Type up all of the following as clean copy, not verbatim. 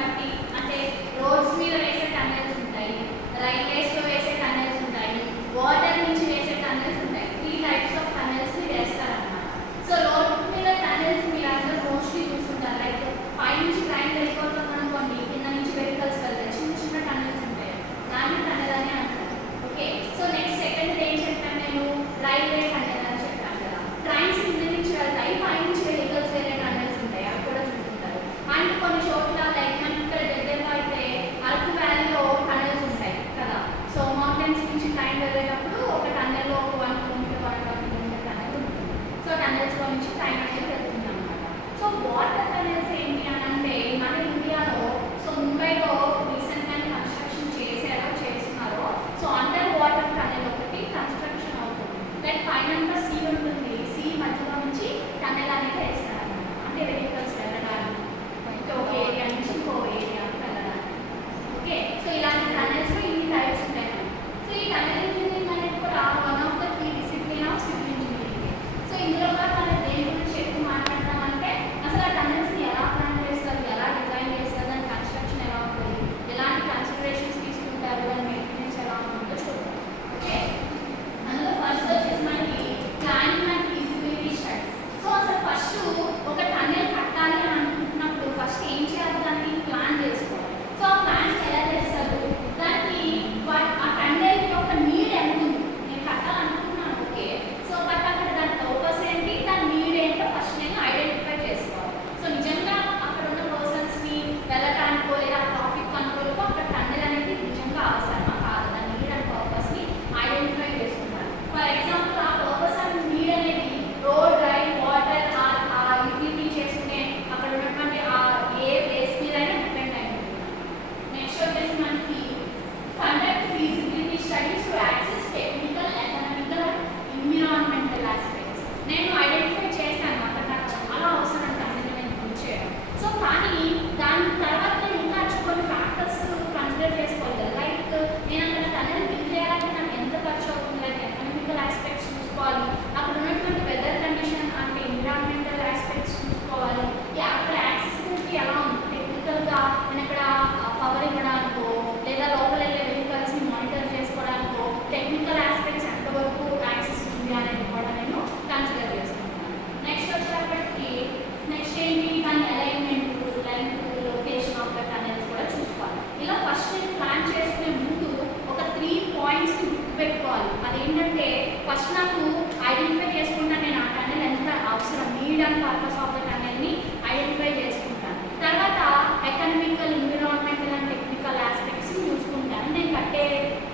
బట్టి అంటే రోడ్స్ మీద వేసే టన్నెల్స్ ఉంటాయి, రైల్వేస్లో వేసే టన్నెల్స్ ఉంటాయి, వాటర్ నుంచి వేసే టన్నెల్స్ ఉంటాయి. 3 టైప్స్ ఆఫ్ టన్నెల్స్ని వేస్తారన్నమాట. సో రోడ్ మీద టన్నెల్స్ మీరు అందరూ మోస్ట్లీ చూస్తుంటారు. లైక్ పైనుంచి ట్రైన్ వెళ్ళిపోతాం అనుకోండి, కింద నుంచి వెహికల్స్ వెళ్తాయి, చిన్న చిన్న టన్నెల్స్ ఉంటాయి, దాన్ని టన్నెల్ అని అంటారు. ఓకే, సో నెక్స్ట్ సెకండ్ ఏం చెప్పాను నేను, రైల్వే టన్నెల్ అని చెప్పాను కదా. ట్రైన్స్ కింద నుంచి వెళ్తాయి, పైనుంచి వెహికల్స్ వేరే టన్నెల్స్ ఉంటాయి, అవి కూడా చూస్తుంటారు. అండ్ కొన్ని చోట్ల లైక్ మనకి ఇక్కడ దగ్గరలో అయితే అరకు వ్యాలీలో టన్నెల్స్ ఉంటాయి కదా. సో మౌంటైన్స్ నుంచి ట్రైన్ వెళ్ళేటప్పుడు ఒక టన్నెల్లో ఒక 1 కిలోమీటర్ 1.5 కిలోమీటర్ టన్నెల్ ఉంటుంది. సో టన్నెల్స్లో నుంచి ట్రైన్ అనేది వెళ్తుంది అనమాట. సో వాటర్ టన్నెల్స్ ఏంటి అని అంటే మన ఇండియాలో, సో ముంబైలో రీసెంట్గానే కన్స్ట్రక్షన్ చేస్తున్నారు. సో అండర్ వాటర్ టన్నెల్ ఒకటి కన్స్ట్రక్షన్ అవుతుంది. లైక్ పైన సీ ఉంటుంది, సీ మధ్యలో నుంచి టన్నెల్ అనేది వేస్తారు అనమాట. అంటే వెహికల్స్ వెళ్ళడానికి ఒక ఏరియా నుంచి ఇంకో ఏరియాకి వెళ్ళడానికి. ఓకే, సో ఇలాంటి టన్నెల్స్లో ఇన్ని టైప్స్ ఉంటాయి. సో ఈ టన్నెల్ ఇంజనీరింగ్ అనేది కూడా one of the 3 discipline of civil engineering. So ఇందులో కూడా మనం దేని గురించి ఎక్కువ మాట్లాడతామంటే అసలు ఆ టన్నెల్స్ని ఎలా ప్లాన్ చేస్తారు, ఎలా డిజైన్ చేస్తారు, దాని కన్స్ట్రక్షన్ ఎలా ఉంటుంది, ఎలాంటి కన్సిడరేషన్స్ తీసుకుంటారు, దాని మెయింటెనెన్స్ ఎలా ఉంటుందో చూద్దాం. ఓకే, అందులో ఫస్ట్ వచ్చేసి మనకి planning and feasibility studies. So అసలు ఫస్ట్ ఒక టన్నెల్ కట్టాలి అని అనుకుంటున్నప్పుడు ఫస్ట్ ఏం చేయాలి, దాన్ని ప్లాన్ చేసుకోవాలి. సో ఆ ప్లాన్ ఎలా చేస్తారు, దానికి ఆ టన్నెల్ యొక్క నీడ్ ఎంత ఉంది, నేను కట్టాలనుకుంటున్నాను. ఓకే, సో బట్ అక్కడ దాని పర్పస్ ఏంటి, దాని నీడ్ ఏంటో ఫస్ట్ నేను ఐడెంటిఫై చేసుకోవాలి. సో నిజంగా అక్కడ ఉన్న పర్సన్స్ని వెళ్ళటానికో లేదా ట్రాఫిక్ కంట్రోల్కో అక్కడ టన్నెల్ అనేది నిజంగా అవసరమా కాదు, దాని నీడ్ అండ్ పర్పస్ని ఐడెంటిఫై చేసుకుంటాను. ఫర్ ఎగ్జాంపుల్ ఆ పర్పస్ అండ్ నీడ్ అనేది రోడ్, రైల్, వాటర్, ఆ యూటిలిటీ చేసుకునే అక్కడ ఉన్నటువంటి ఏ ప్లేస్ మీద అయినా డిపెండ్ అయి ఉంటుంది. నెక్స్ట్ వచ్చేసి మనకి conduct feasibility studies to access technical, economical and environmental aspects. నేను ఐడెంటిఫై చేశాను అక్కడ నాకు చాలా అవసరం టన్నెల్ నేను యూజ్ చేయడం. సో కానీ దాని తర్వాత నేను ఇంకా కొన్ని ఫ్యాక్టర్స్ కన్సిడర్ చేసుకోవాలి కదా. లైక్ నేను అక్కడ టన్నెల్ బిల్డ్ చేయాలంటే నాకు ఎంత ఖర్చు అవుతుంది, లైక్ ఎకనామికల్ ఆస్పెక్ట్స్ చూసుకోవాలి, అక్కడ ఉన్నటువంటి వెదర్ కండిషన్ అంటే ఎన్విరాన్మెంటల్ ఆస్పెక్ట్స్ చూసుకోవాలి, అక్కడ యాక్సెసిబిలిటీ ఎలా ఉంది, టెక్నికల్గా నేను అక్కడ పవర్ ఇవ్వడానికో లేదా లోపల వెళ్ళే వెహికల్స్ని మానిటర్ చేసుకోవడానికో టెక్నికల్ ఆస్పెక్ట్స్ ఎంతవరకు యాక్సెస్ ఉంది అనేది కూడా నేను కన్సిడర్ చేసుకుంటాను. నెక్స్ట్ వచ్చేటప్పటికి నెక్స్ట్ ఏంటి, దాని alignment, length, location of the tunnels కూడా చూసుకోవాలి. ఇలా ఫస్ట్ నేను ప్లాన్ చేసుకునే ముందు ఒక 3 పాయింట్స్ని గుర్తుపెట్టుకోవాలి. అదేంటంటే ఫస్ట్ నాకు ఐడెంటిఫై చేసుకుంటాను నేను ఆ టన్నెల్ ఎంత అవసరం, need and purpose of the టన్నెల్ని ఐడెంటిఫై చేసుకుంటాను. తర్వాత economical, environmental and technical aspects చూసుకుంటాను నేను కట్టే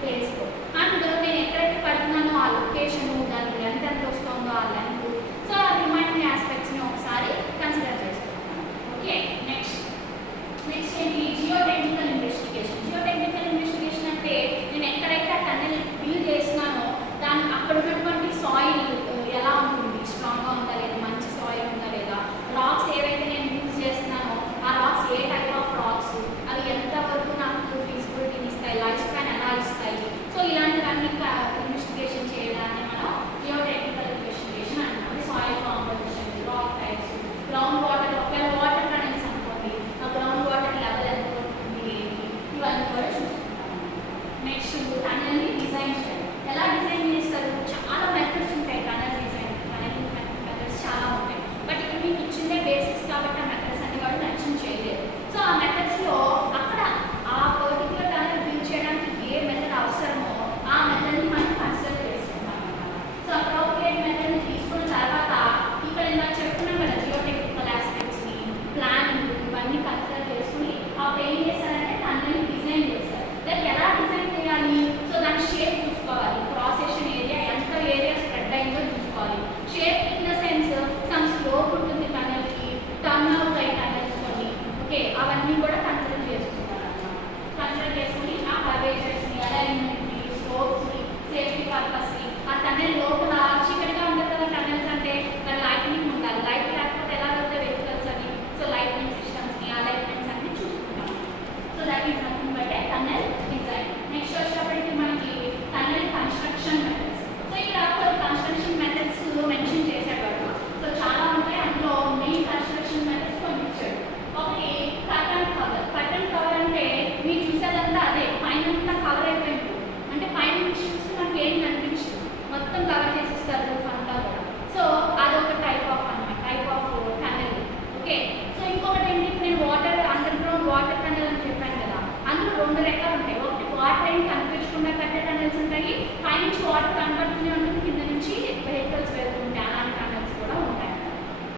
ప్లేస్లో. అండ్ నేను ఎక్కడైతే కడుతున్నానో ఆ లొకేషను, దాని లెంత్ ఎంత వస్తుందో ఆ లెంత్, సో ఆ రిమైనింగ్ ఆస్పెక్ట్స్ని ఒకసారి కన్సిడర్ చేసుకుంటాను. ఓకే, నెక్స్ట్ ఏంటి, జియోటెక్నికల్ ఇన్వెస్టిగేషన్. జియోటెక్నికల్ ఇన్వెస్టిగేషన్ అంటే నేను ఎక్కడైతే ఆ టన్నెల్ బిల్డ్ చేస్తున్నానో దాని అక్కడ ఉన్నటువంటి సాయిల్ ఎలా ఉంటుంది, స్ట్రాంగ్గా ఉందా లేదా, మంచి సాయిల్ ఉందా లేదా, రాక్స్ ఏవైతే నేను యూజ్ చేస్తున్నానో ఆ రాక్స్ ఏ టైప్ ఆఫ్ రాక్స్, అవి ఎంతవరకు నాకు ఫీజిబిలిటీని ఇస్తాయి, లైఫ్ స్పాన్ ఎలా ఇస్తాయి. సో ఇలాంటివన్నీ ఇన్వెస్టిగేషన్ చేయడాన్ని మనం జియోటెక్నికల్ ఇన్వెస్టిగేషన్ అంటాం. Soil composition, rock types, ground water, ఒకవేళ వాటర్ టన్నెల్స్ అనుకోండి ఆ గ్రౌండ్ వాటర్ లెవెల్ ఎంత ఉంటుంది ఏంటి, ఇవన్నీ కూడా చూసుకుంటాం. నెక్స్ట్ టన్నెల్ని డిజైన్ చేయాలి. ఎలా డిజైన్ చేస్తారు, చాలా మెథడ్స్ ఉంటాయి టన్నెల్ డిజైన్, మెథడ్స్ చాలా ఉంటాయి. బట్ ఇక్కడ మీకు ఇచ్చిందే బేసిక్స్ కాబట్టి ఆ మెథడ్స్ అన్ని కూడా మెన్షన్ చేయలేదు. సో ఆ మెథడ్స్లో అక్కడ ఆ పర్టికులర్ టన్నెల్ బిల్డ్ చేయడానికి ఏ మెథడ్ అవసరమో ఆ మెథడ్ని మనం కన్సిడర్ చేసుకుంటాం అన్నమాట. సో అప్రోప్రియేట్ మెథడ్ని తీసుకున్న తర్వాత ఇక్కడ ఇలా చెప్తున్నాం కదా, జియోటెక్నికల్ ఆస్పెక్ట్స్ని, ప్లానింగ్, ఇవన్నీ కన్సిడర్ చేసుకుని అప్పుడు ఏం చేస్తారంటే టన్నెల్ని డిజైన్ చేస్తారు. లైక్ ఎలా డిజైన్ చేయాలి, సో దాని షేప్ చూసుకోవాలి, క్రాస్ సెక్షన్ ఏరియా ఎంత ఏరియా స్ప్రెడ్ అయిందో చూసుకోవాలి. Shape in the sense some slope ఉంటుంది టన్నెల్కి, టర్న్ అవుతాయి టన్నెల్స్ కొన్ని. ఓకే, అవన్నీ కూడా కన్సిడర్ చేసుకుంటారు అన్నమాట. కన్సిడర్ చేసుకుని ఆ కర్వేచర్స్ని, అలైన్మెంట్ని, స్లోప్స్ని, సేఫ్టీ పర్పస్ని, ఆ టన్నెల్ లోపల